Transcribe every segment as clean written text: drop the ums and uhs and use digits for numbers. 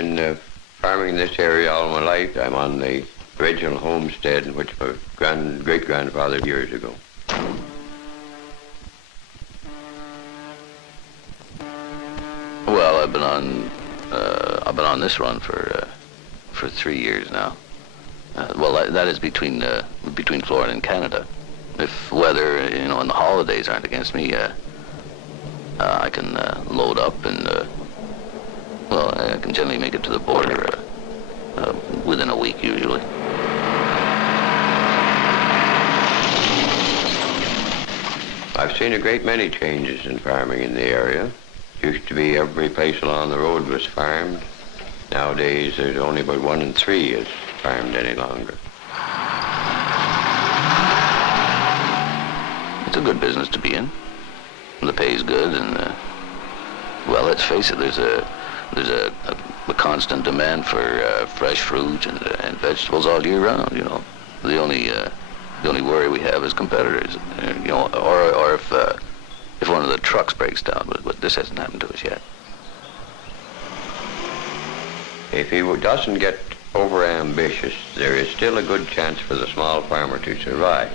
been farming in this area all my life. I'm on the original homestead in which my great-grandfather years ago. Well, I've been on this run for 3 years now. Well, that is between Florida and Canada. If weather, in the holidays aren't against me, I can load up and I can generally make it to the border within a week usually. I've seen a great many changes in farming in the area. Used to be every place along the road was farmed. Nowadays, there's only about 1 in 3 is farmed any longer. It's a good business to be in. The pay's good, and well, let's face it. There's a constant demand for fresh fruit and vegetables all year round. The only worry we have is competitors. Or if one of the trucks breaks down, but this hasn't happened to us yet. If he doesn't get over-ambitious, there is still a good chance for the small farmer to survive.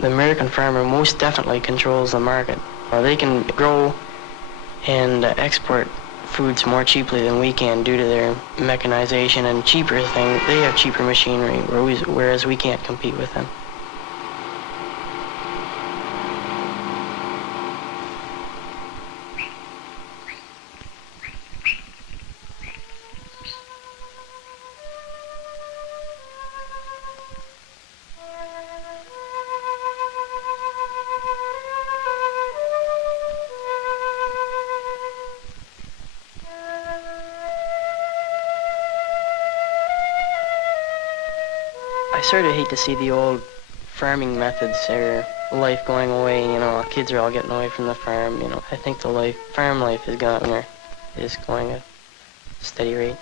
The American farmer most definitely controls the market. They can grow and export foods more cheaply than we can due to their mechanization and cheaper things. They have cheaper machinery, whereas we can't compete with them. I sort of hate to see the old farming methods or life going away. Kids are all getting away from the farm. I think the farm life is going at a steady rate.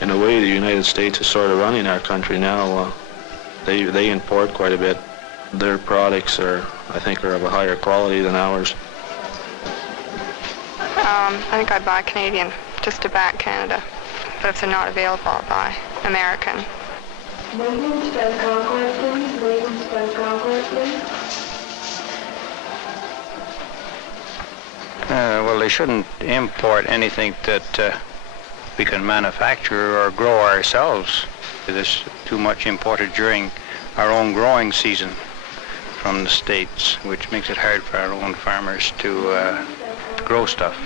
In a way, the United States is sort of running our country now. They import quite a bit. Their products I think, are of a higher quality than ours. I think I'd buy Canadian, just to back Canada. But if they're not available, I'll buy American. Williams, Beth Concord, please. Williams, Beth Concord, please. Well, they shouldn't import anything that we can manufacture or grow ourselves. There's too much imported during our own growing season from the States, which makes it hard for our own farmers to grow stuff.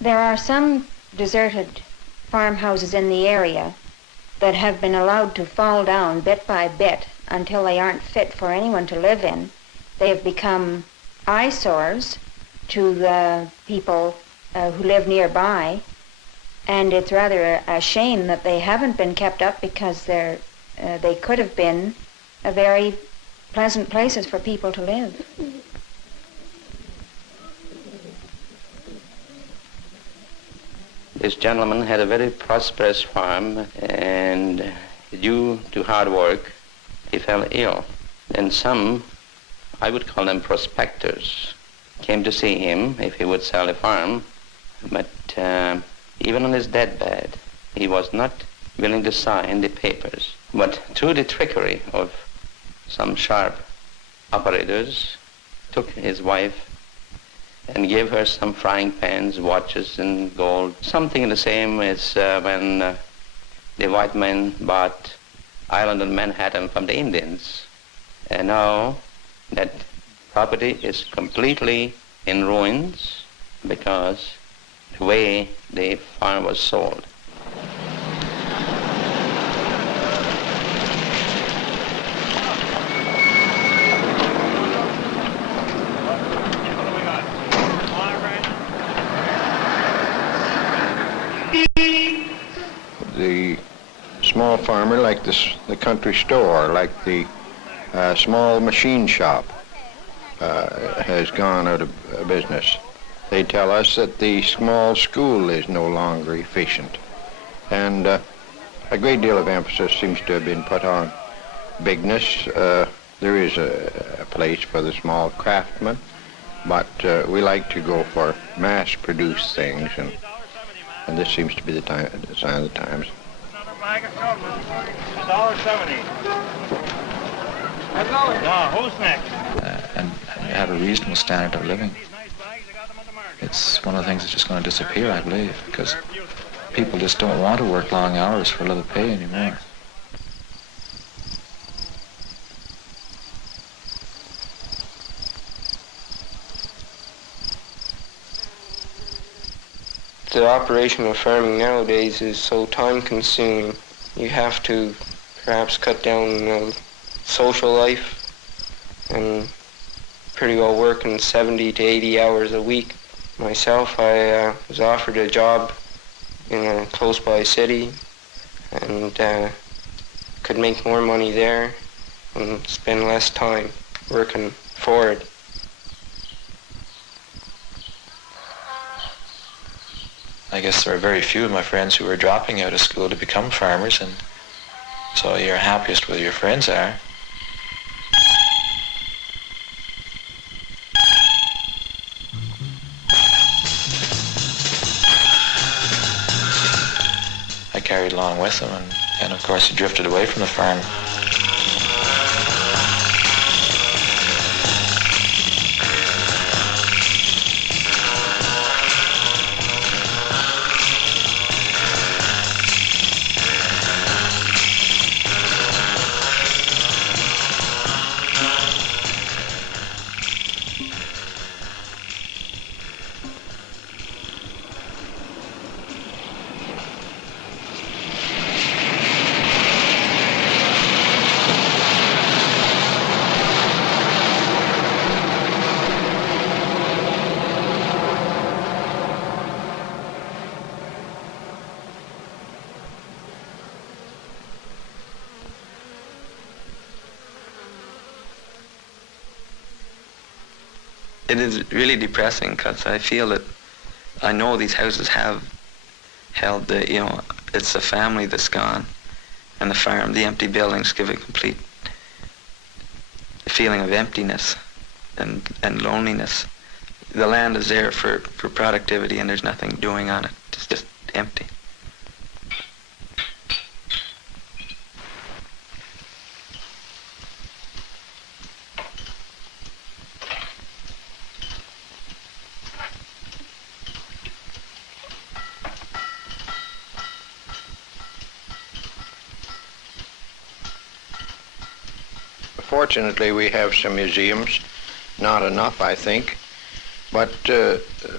There are some deserted farmhouses in the area that have been allowed to fall down bit by bit until they aren't fit for anyone to live in. They have become eyesores to the people who live nearby, and it's rather a shame that they haven't been kept up, because they could have been very pleasant places for people to live. This gentleman had a very prosperous farm, and due to hard work, he fell ill. And some, I would call them prospectors, came to see him if he would sell a farm. But even on his deathbed, he was not willing to sign the papers. But through the trickery of some sharp operators, took his wife and gave her some frying pans, watches, and gold. Something the same as when the white men bought island of Manhattan from the Indians. And now that property is completely in ruins because the way the farm was sold. The small farmer, like the country store, like the small machine shop, has gone out of business. They tell us that the small school is no longer efficient. And a great deal of emphasis seems to have been put on bigness. There is a place for the small craftsman, but we like to go for mass-produced things, and this seems to be the sign of the times. $1.70. Now, who's next? And have a reasonable standard of living. It's one of the things that's just going to disappear, I believe, because people just don't want to work long hours for a little pay anymore. The operation of farming nowadays is so time-consuming. You have to perhaps cut down social life and pretty well working 70 to 80 hours a week. Myself, I was offered a job in a close-by city and could make more money there and spend less time working for it. I guess there are very few of my friends who are dropping out of school to become farmers, and so you're happiest where your friends are. I carried along with them, and of course, he drifted away from the farm. It is really depressing because I feel that I know these houses have held the, it's the family that's gone, and the farm, the empty buildings give a complete feeling of emptiness and loneliness. The land is there for productivity and there's nothing doing on it. It's just empty. Fortunately, we have some museums, not enough, I think, but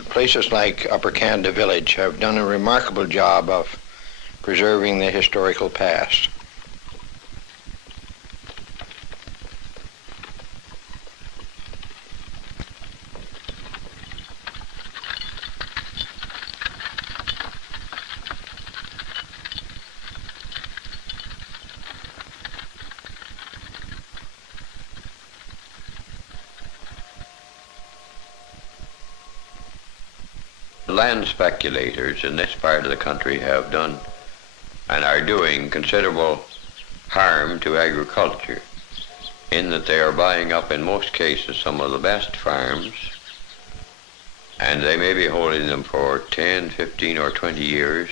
places like Upper Canada Village have done a remarkable job of preserving the historical past. Land speculators in this part of the country have done and are doing considerable harm to agriculture in that they are buying up in most cases some of the best farms, and they may be holding them for 10, 15 or 20 years.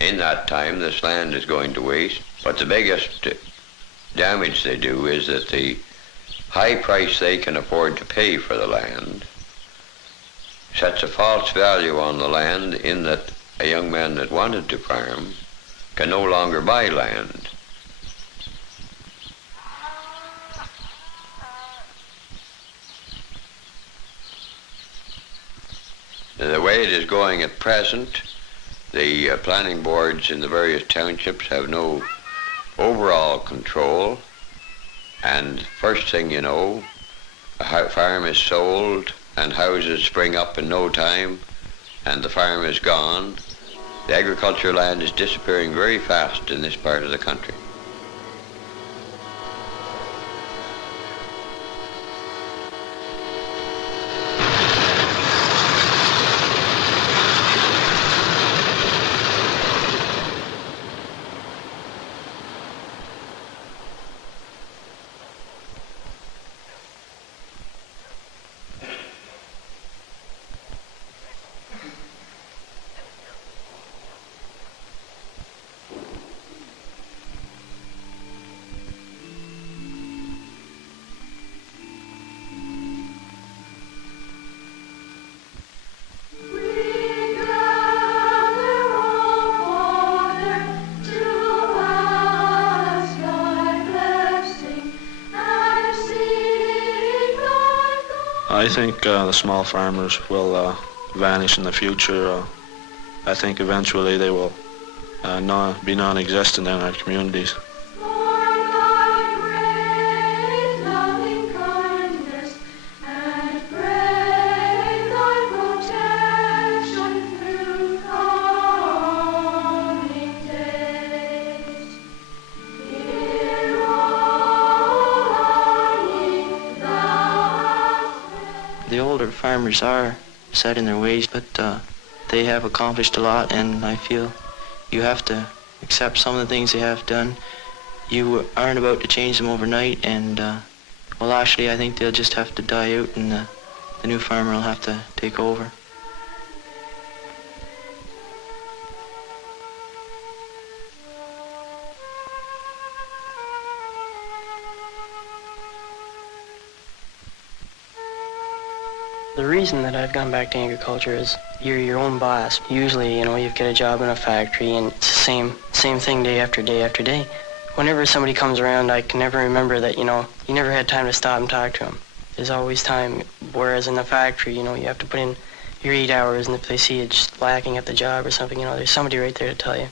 In that time this land is going to waste, but the biggest damage they do is that the high price they can afford to pay for the land sets a false value on the land in that a young man that wanted to farm can no longer buy land. The way it is going at present, the planning boards in the various townships have no overall control, and first thing you know, a farm is sold and houses spring up in no time and the farm is gone. The agricultural land is disappearing very fast in this part of the country. I think the small farmers will vanish in the future. I think eventually they will be non-existent in our communities. The older farmers are set in their ways, but they have accomplished a lot, and I feel you have to accept some of the things they have done. You aren't about to change them overnight, and well, actually, I think they'll just have to die out, and the new farmer will have to take over. The reason that I've gone back to agriculture is you're your own boss. Usually, you get a job in a factory and it's the same thing day after day after day. Whenever somebody comes around, I can never remember that, you never had time to stop and talk to them. There's always time, whereas in the factory, you have to put in your 8 hours, and if they see it's just lacking at the job or something, there's somebody right there to tell you.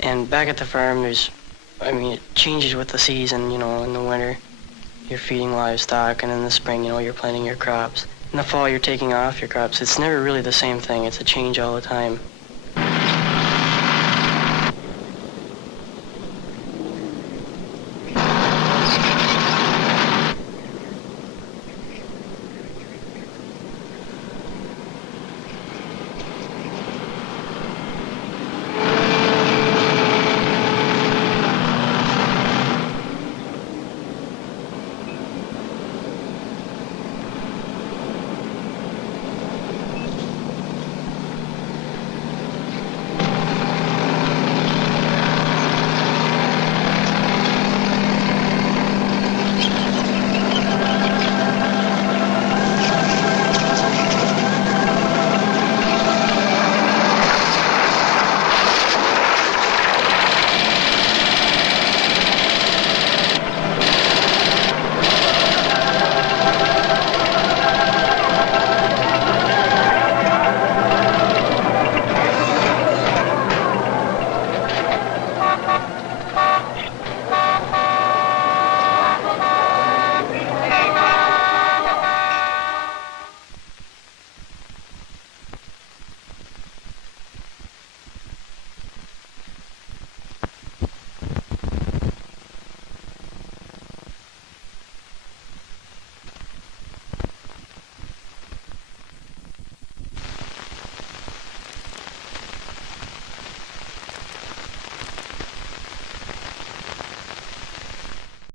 And back at the farm, it changes with the season, in the winter, you're feeding livestock, and in the spring, you're planting your crops. In the fall, you're taking off your crops. It's never really the same thing. It's a change all the time.